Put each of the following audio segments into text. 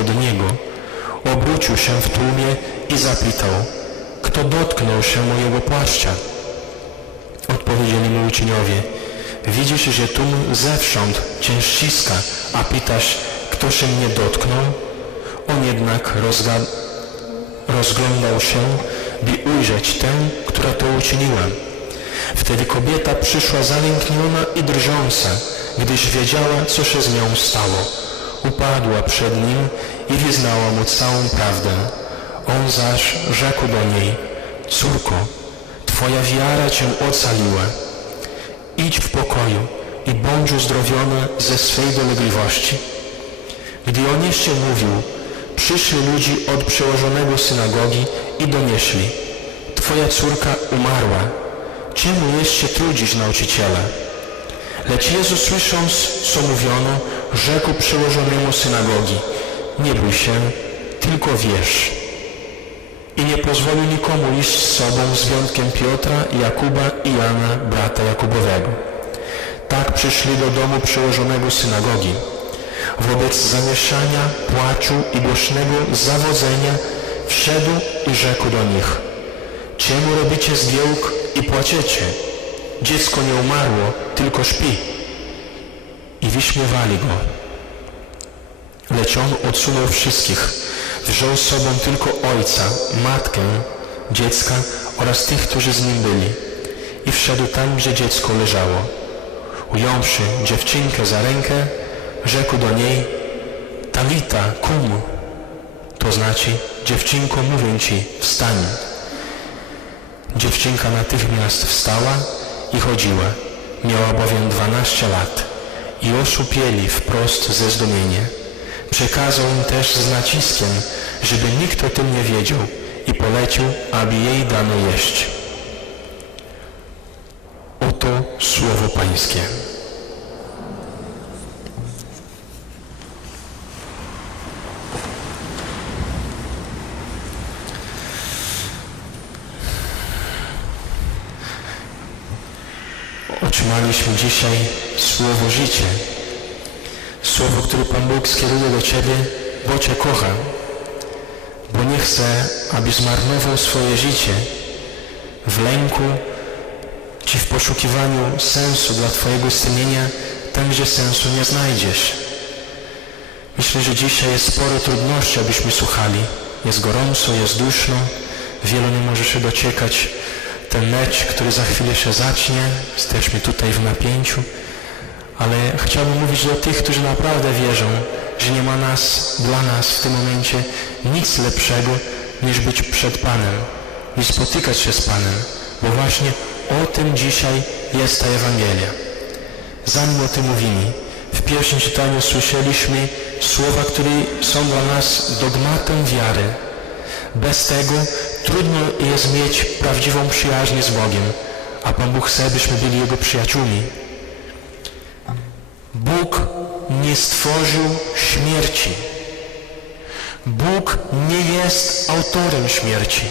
od Niego, obrócił się w tłumie i zapytał, kto dotknął się mojego płaszcza? Odpowiedzieli mu uczniowie, widzisz, że tłum zewsząd cię ściska, a pytasz, kto się mnie dotknął? On jednak rozglądał się, by ujrzeć tę, która to uczyniła. Wtedy kobieta przyszła zalękniona i drżąca, gdyż wiedziała, co się z nią stało. Upadła przed nim i wyznała mu całą prawdę. On zaś rzekł do niej, córko, Twoja wiara Cię ocaliła. Idź w pokoju i bądź uzdrowiona ze swej dolegliwości. Gdy on jeszcze mówił, przyszli ludzi od przełożonego synagogi i donieśli, Twoja córka umarła, czemu jeszcze trudzisz nauczyciela? Lecz Jezus słysząc, co mówiono, rzekł przełożonemu synagogi, nie bój się, tylko wierz. I nie pozwolił nikomu iść z sobą z wyjątkiem Piotra, Jakuba i Jana, brata Jakubowego. Tak przyszli do domu przełożonego synagogi. Wobec zamieszania, płaczu i głośnego zawodzenia wszedł i rzekł do nich, czemu robicie zgiełk i płaczecie? Dziecko nie umarło, tylko śpi. I wyśmiewali go. Lecz on odsunął wszystkich, wziął z sobą tylko ojca, matkę, dziecka oraz tych, którzy z nim byli i wszedł tam, gdzie dziecko leżało. Ująwszy dziewczynkę za rękę, rzekł do niej, Talita, kum, to znaczy, dziewczynko, mówię ci, wstań. Dziewczynka natychmiast wstała i chodziła. Miała bowiem 12 lat i osłupieli wprost ze zdumienia. Przekazał im też z naciskiem, żeby nikt o tym nie wiedział i polecił, aby jej dano jeść. Oto słowo Pańskie. Otrzymaliśmy dzisiaj słowo życie. Słowo, które Pan Bóg skieruje do Ciebie, bo Cię kocha. Bo nie chce, abyś zmarnował swoje życie w lęku czy w poszukiwaniu sensu dla Twojego istnienia tam, gdzie sensu nie znajdziesz. Myślę, że dzisiaj jest sporo trudności, abyśmy słuchali. Jest gorąco, jest duszno, wielu nie może się doczekać ten mecz, który za chwilę się zacznie. Jesteśmy tutaj w napięciu. Ale chciałbym mówić do tych, którzy naprawdę wierzą, że nie ma nas, dla nas w tym momencie nic lepszego, niż być przed Panem, niż spotykać się z Panem, bo właśnie o tym dzisiaj jest ta Ewangelia. Zanim o tym mówimy, w pierwszym czytaniu słyszeliśmy słowa, które są dla nas dogmatem wiary. Bez tego trudno jest mieć prawdziwą przyjaźń z Bogiem, a Pan Bóg chce, byśmy byli Jego przyjaciółmi. Bóg nie stworzył śmierci. Bóg nie jest autorem śmierci.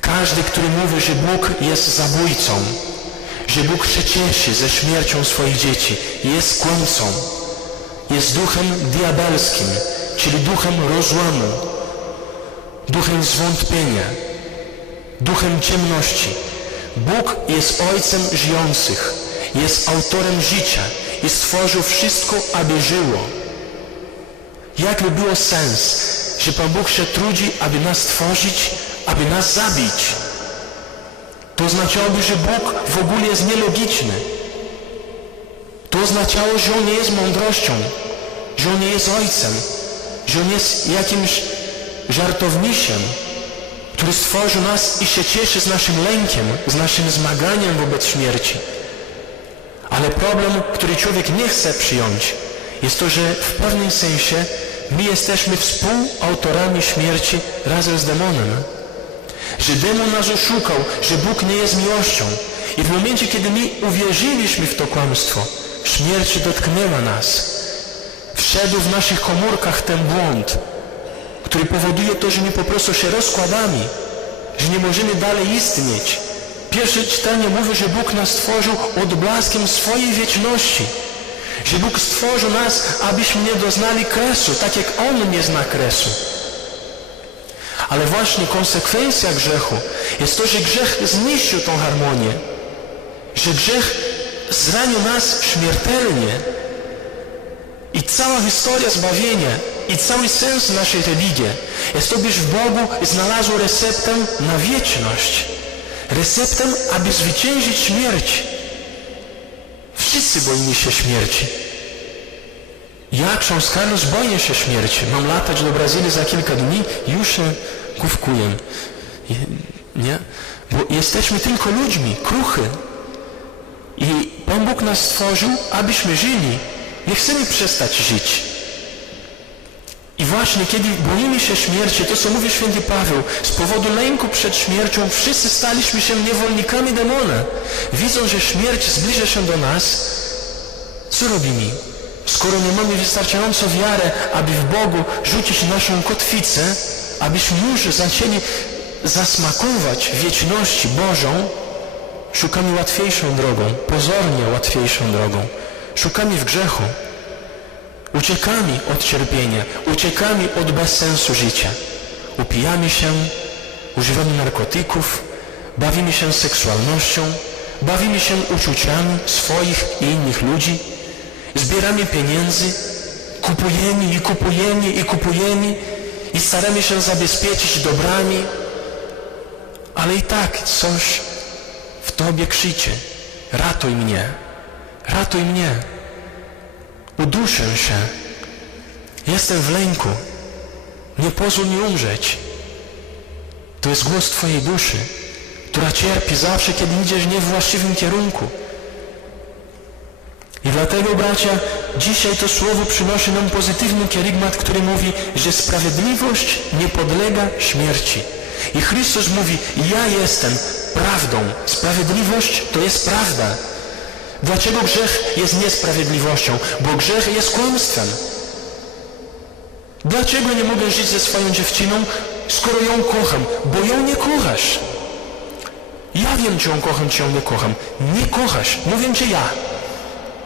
Każdy, który mówi, że Bóg jest zabójcą, że Bóg się cieszy ze śmiercią swoich dzieci, jest kłamcą, jest duchem diabelskim, czyli duchem rozłamu, duchem zwątpienia, duchem ciemności. Bóg jest Ojcem żyjących, jest autorem życia i stworzył wszystko, aby żyło. Jakby było sens, że Pan Bóg się trudzi, aby nas stworzyć, aby nas zabić? To oznaczałoby, że Bóg w ogóle jest nielogiczny. To oznaczało, że On nie jest mądrością, że On nie jest Ojcem, że On jest jakimś żartownisiem, który stworzył nas i się cieszy z naszym lękiem, z naszym zmaganiem wobec śmierci. Ale problem, który człowiek nie chce przyjąć, jest to, że w pewnym sensie my jesteśmy współautorami śmierci razem z demonem. Że demon nas oszukał, że Bóg nie jest miłością. I w momencie, kiedy my uwierzyliśmy w to kłamstwo, śmierć dotknęła nas. Wszedł w naszych komórkach ten błąd, który powoduje to, że my po prostu się rozkładamy, że nie możemy dalej istnieć. Pierwsze czytanie mówi, że Bóg nas stworzył odblaskiem swojej wieczności, Że Bóg stworzył nas, abyśmy nie doznali kresu, tak jak On nie zna kresu. Ale właśnie konsekwencja grzechu jest to, że grzech zniszczył tą harmonię. Że grzech zranił nas śmiertelnie. I cała historia zbawienia i cały sens naszej religii jest to, byś w Bogu znalazł receptę na wieczność. Receptę, aby zwyciężyć śmierć. Wszyscy boimy się śmierci. Ja, ksiądz Carlos, boję się śmierci. Mam latać do Brazylii za kilka dni, już się główkuję. Nie? Bo jesteśmy tylko ludźmi, kruchy. I Pan Bóg nas stworzył, abyśmy żyli. Nie chcemy przestać żyć. I właśnie kiedy boimy się śmierci, to co mówi święty Paweł, z powodu lęku przed śmiercią wszyscy staliśmy się niewolnikami demona. Widzą, że śmierć zbliża się do nas, co robimy? Skoro nie mamy wystarczająco wiarę, aby w Bogu rzucić naszą kotwicę, abyśmy już zaczęli zasmakować wieczności Bożą, szukamy łatwiejszą drogą, pozornie łatwiejszą drogą. Szukamy w grzechu. Uciekamy od cierpienia, uciekamy od bezsensu życia. Upijamy się, używamy narkotyków, bawimy się seksualnością, bawimy się uczuciami swoich i innych ludzi, zbieramy pieniędzy, kupujemy i kupujemy i kupujemy i staramy się zabezpieczyć dobrami, ale i tak coś w Tobie krzyczy. Ratuj mnie, ratuj mnie. Uduszę się. Jestem w lęku. Nie pozwól mi umrzeć. To jest głos Twojej duszy, która cierpi zawsze, kiedy idziesz nie w właściwym kierunku. I dlatego, bracia, dzisiaj to słowo przynosi nam pozytywny kierygmat, który mówi, że sprawiedliwość nie podlega śmierci. I Chrystus mówi, ja jestem prawdą. Sprawiedliwość to jest prawda. Dlaczego grzech jest niesprawiedliwością? Bo grzech jest kłamstwem. Dlaczego nie mogę żyć ze swoją dziewczyną, skoro ją kocham? Bo ją nie kochasz. Ja wiem, czy ją kocham, czy ją nie kocham. Nie kochasz. Mówię ci ja.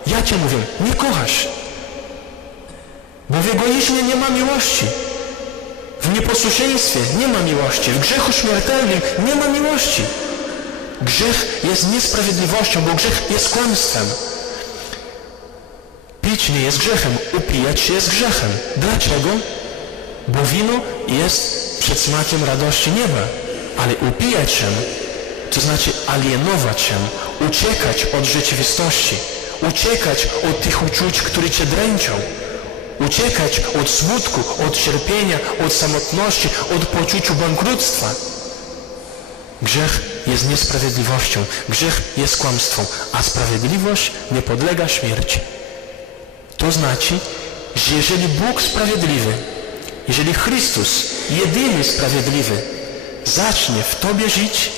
Ja cię mówię, nie kochasz. Bo w egoizmie nie ma miłości. W nieposłuszeństwie nie ma miłości. W grzechu śmiertelnym nie ma miłości. Grzech jest niesprawiedliwością, bo grzech jest kłamstwem. Pić nie jest grzechem, upijać się jest grzechem. Dlaczego? Bo wino jest przedsmakiem radości nieba. Ale upijać się, to znaczy alienować się, uciekać od rzeczywistości, uciekać od tych uczuć, które cię dręczą, uciekać od smutku, od cierpienia, od samotności, od poczucia bankructwa. Grzech jest niesprawiedliwością, grzech jest kłamstwem, a sprawiedliwość nie podlega śmierci. To znaczy, że jeżeli Bóg sprawiedliwy, jeżeli Chrystus, jedyny sprawiedliwy, zacznie w Tobie żyć,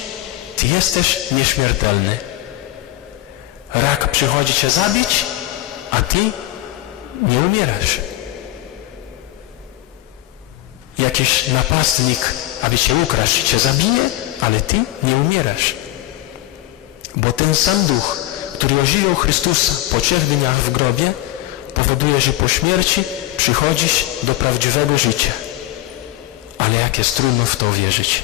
Ty jesteś nieśmiertelny. Rak przychodzi Cię zabić, a Ty nie umierasz. Jakiś napastnik, aby Cię ukraść, Cię zabije, ale Ty nie umierasz. Bo ten sam duch, który ożywił Chrystusa po trzech dniach w grobie, powoduje, że po śmierci przychodzisz do prawdziwego życia. Ale jak jest trudno w to wierzyć.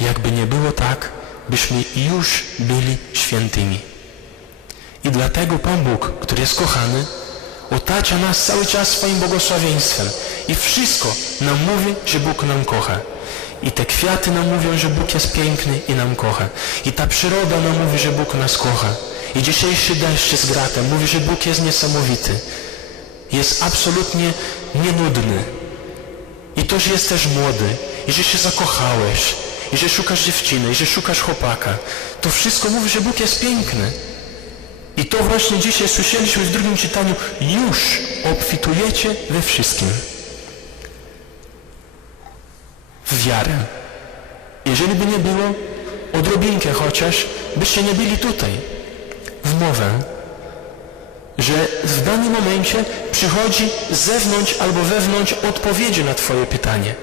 Jakby nie było tak, byśmy już byli świętymi. I dlatego Pan Bóg, który jest kochany, otacza nas cały czas swoim błogosławieństwem i wszystko nam mówi, że Bóg nam kocha. I te kwiaty nam mówią, że Bóg jest piękny i nam kocha. I ta przyroda nam mówi, że Bóg nas kocha. I dzisiejszy deszcz z gratem mówi, że Bóg jest niesamowity. Jest absolutnie nienudny. I to, że jesteś młody, i że się zakochałeś, i że szukasz dziewczyny, i że szukasz chłopaka, to wszystko mówi, że Bóg jest piękny. I to właśnie dzisiaj słyszeliśmy w drugim czytaniu. Już obfitujecie we wszystkim. W wiarę. Jeżeli by nie było, odrobinkę chociaż, byście nie byli tutaj. W mowę, że w danym momencie przychodzi z zewnątrz albo wewnątrz odpowiedzi na Twoje pytanie.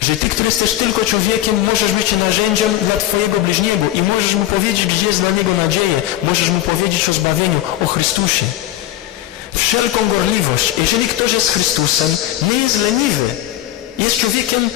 Że Ty, który jesteś tylko człowiekiem, możesz być narzędziem dla Twojego bliźniego i możesz mu powiedzieć, gdzie jest dla niego nadzieję. Możesz mu powiedzieć o zbawieniu, o Chrystusie. wszelką gorliwość. Jeżeli ktoś jest Chrystusem, nie jest leniwy. Jest człowiekiem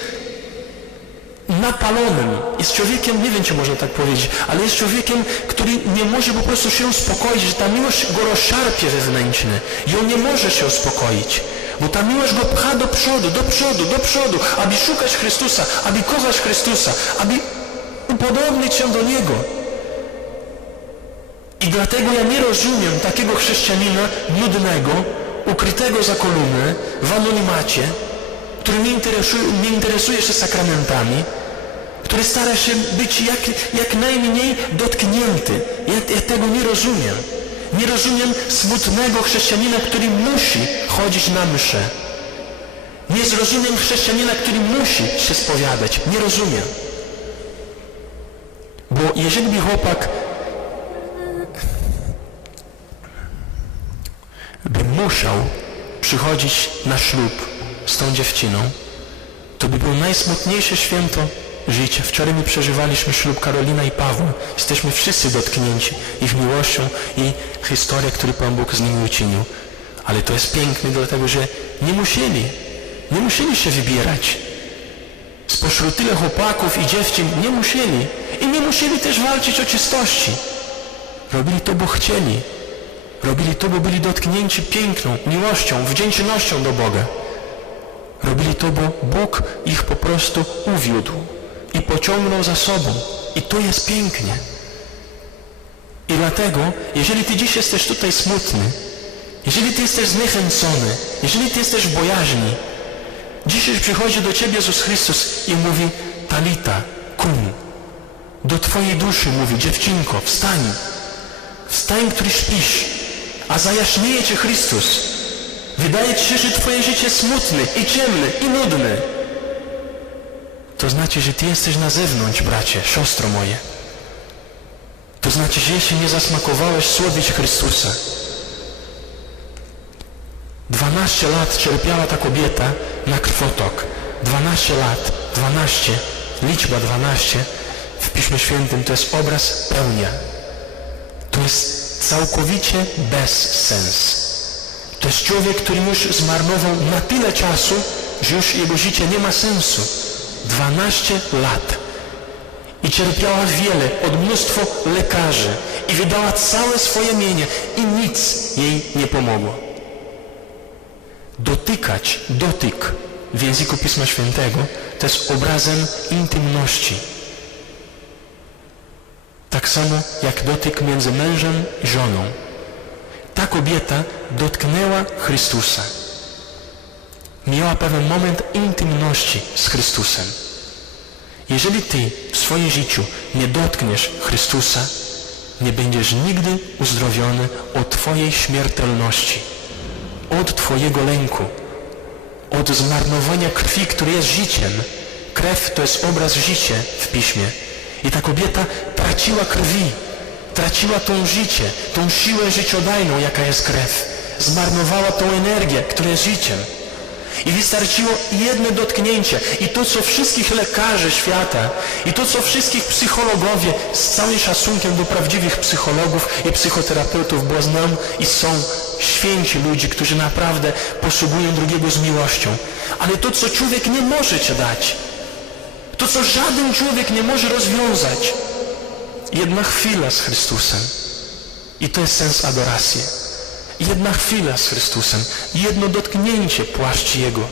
napalonym. Jest człowiekiem, nie wiem czy można tak powiedzieć, ale jest człowiekiem, który nie może po prostu się uspokoić, że ta miłość go rozszarpie wewnętrznie i on nie może się uspokoić. Bo ta miłość go pcha do przodu, do przodu, do przodu, aby szukać Chrystusa, aby kochać Chrystusa, aby upodobnić się do Niego. I dlatego ja nie rozumiem takiego chrześcijanina nudnego, ukrytego za kolumny, w anonimacie, który nie interesuje, nie interesuje się sakramentami, który stara się być jak, jak najmniej dotknięty. Ja, ja tego nie rozumiem. Nie rozumiem smutnego chrześcijanina, który musi chodzić na mszę. Nie zrozumiem chrześcijanina, który musi się spowiadać. Nie rozumiem. Bo jeżeli by chłopak by musiał przychodzić na ślub z tą dziewczyną, to by było najsmutniejsze święto życia. Wczoraj my przeżywaliśmy ślub Karolina i Pawła. Jesteśmy wszyscy dotknięci ich miłością i historią, którą Pan Bóg z nimi uczynił. Ale to jest piękne, dlatego że nie musieli, nie musieli się wybierać. Spośród tyle chłopaków i dziewczyn nie musieli. I nie musieli też walczyć o czystości. Robili to, bo chcieli. Robili to, bo byli dotknięci piękną, miłością, wdzięcznością do Boga. Robili to, bo Bóg ich po prostu uwiódł i pociągnął za sobą. I to jest pięknie. I dlatego, jeżeli Ty dziś jesteś tutaj smutny, jeżeli Ty jesteś zniechęcony, jeżeli Ty jesteś w bojaźni, dzisiaj przychodzi do Ciebie Jezus Chrystus i mówi Talita, kum. Do Twojej duszy mówi, dziewczynko, wstań. Wstań, który śpisz, a zajaśnieje Cię Chrystus. Wydaje Ci się, że Twoje życie smutne i ciemne i nudne. To znaczy, że Ty jesteś na zewnątrz, bracie, siostro moje. To znaczy, że jeśli nie zasmakowałeś słowić Chrystusa. 12 lat cierpiała ta kobieta na krwotok. 12 lat, 12, liczba 12 w Piśmie Świętym to jest obraz pełnia. To jest całkowicie bez sens. To jest człowiek, który już zmarnował na tyle czasu, że już jego życie nie ma sensu. 12 lat. I cierpiała wiele od mnóstwo lekarzy i wydała całe swoje mienie i nic jej nie pomogło. Dotykać, dotyk w języku Pisma Świętego to jest obrazem intymności. Tak samo jak dotyk między mężem i żoną. Ta kobieta dotknęła Chrystusa. Miała pewien moment intymności z Chrystusem. Jeżeli Ty w swoim życiu nie dotkniesz Chrystusa, nie będziesz nigdy uzdrowiony od Twojej śmiertelności, od Twojego lęku, od zmarnowania krwi, które jest życiem. Krew to jest obraz życia w Piśmie. I ta kobieta traciła krwi, traciła tą życie, tą siłę życiodajną, jaka jest krew. Zmarnowała tą energię, która jest życiem. I wystarczyło jedno dotknięcie. I to, co wszystkich lekarzy świata, i to, co wszystkich psychologowie, z całym szacunkiem do prawdziwych psychologów i psychoterapeutów, bo znam i są święci ludzie, którzy naprawdę posługują drugiego z miłością. Ale to, co człowiek nie może Ci dać, to, co żaden człowiek nie może rozwiązać, jedna chwila z Chrystusem. I to jest sens adoracji. Jedna chwila z Chrystusem, jedno dotknięcie płaszczy Jego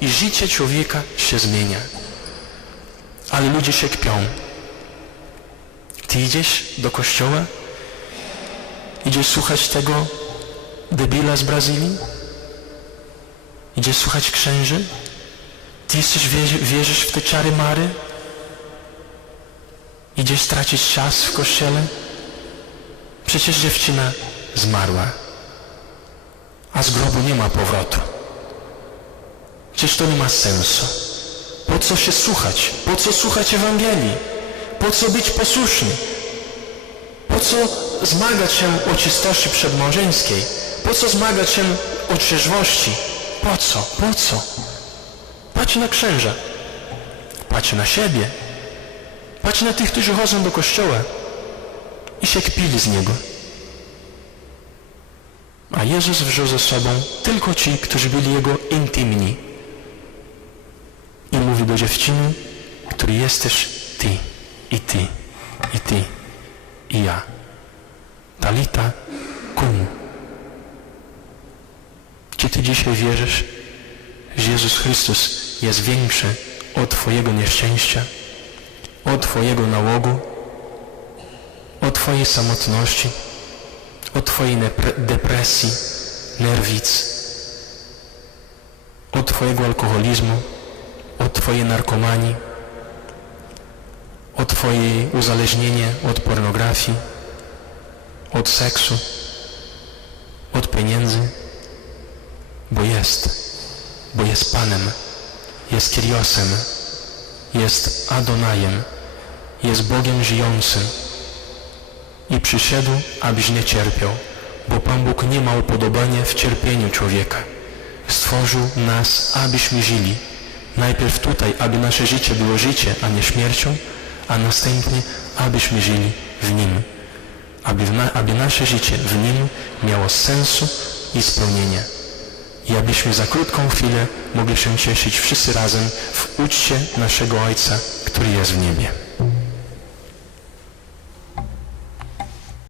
i życie człowieka się zmienia. Ale ludzie się kpią. Ty idziesz do kościoła? Idziesz słuchać tego debila z Brazylii? Idziesz słuchać księży? Ty jesteś, wierzysz w te czary Mary? Idziesz stracić czas w kościele? Przecież dziewczyna zmarła a z grobu nie ma powrotu. Przecież to nie ma sensu. Po co się słuchać? Po co słuchać Ewangelii? Po co być posłuszny? Po co zmagać się o czystości przedmałżeńskiej? Po co zmagać się o trzeźwości? Po co? Po co? Patrz na księża. Patrz na siebie. Patrz na tych, którzy chodzą do kościoła i się kpili z niego. A Jezus wziął ze sobą tylko ci, którzy byli Jego intymni. I mówi do dziewczyny, który jesteś Ty, i Ty, i Ty, i ja. Talita kum. Czy Ty dzisiaj wierzysz, że Jezus Chrystus jest większy od Twojego nieszczęścia, od Twojego nałogu, od Twojej samotności, od Twojej depresji, nerwic, od Twojego alkoholizmu, od Twojej narkomanii, od Twojej uzależnienia od pornografii, od seksu, od pieniędzy, bo jest, bo jest Panem, jest Kyriosem, jest Adonajem, jest Bogiem żyjącym i przyszedł, abyś nie cierpiał, bo Pan Bóg nie ma upodobania w cierpieniu człowieka. Stworzył nas, abyśmy żyli. Najpierw tutaj, aby nasze życie było życie, a nie śmiercią, a następnie, abyśmy żyli w Nim. Aby, na, aby nasze życie w Nim miało sensu i spełnienie. I abyśmy za krótką chwilę mogli się cieszyć wszyscy razem w uczcie naszego Ojca, który jest w niebie.